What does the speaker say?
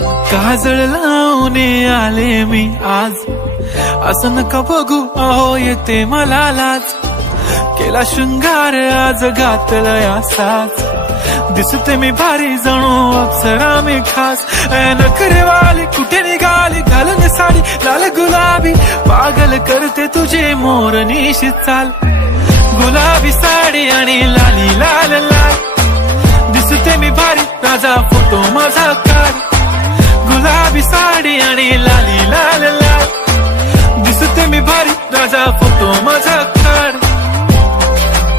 काजळ लावून आले मी आज, असं नका बघू अहो येते मला लाज। केला शृंगार आज घातला असाच, दिसते मी भारी जणू अप्सरा मी खास। नखरेवाली कुठे निघाली घालून साडी लाल गुलाबी, पागल करते तुझे मोरनीशी चाल। गुलाबी साडी आणि लाली लाल लाल, दिसते मी भारी राजा फोटो माझा काढ। गुलाबी साडी आणि लाली लाल लाल, दिसते मी भारी राजा फोटो माझा काढ।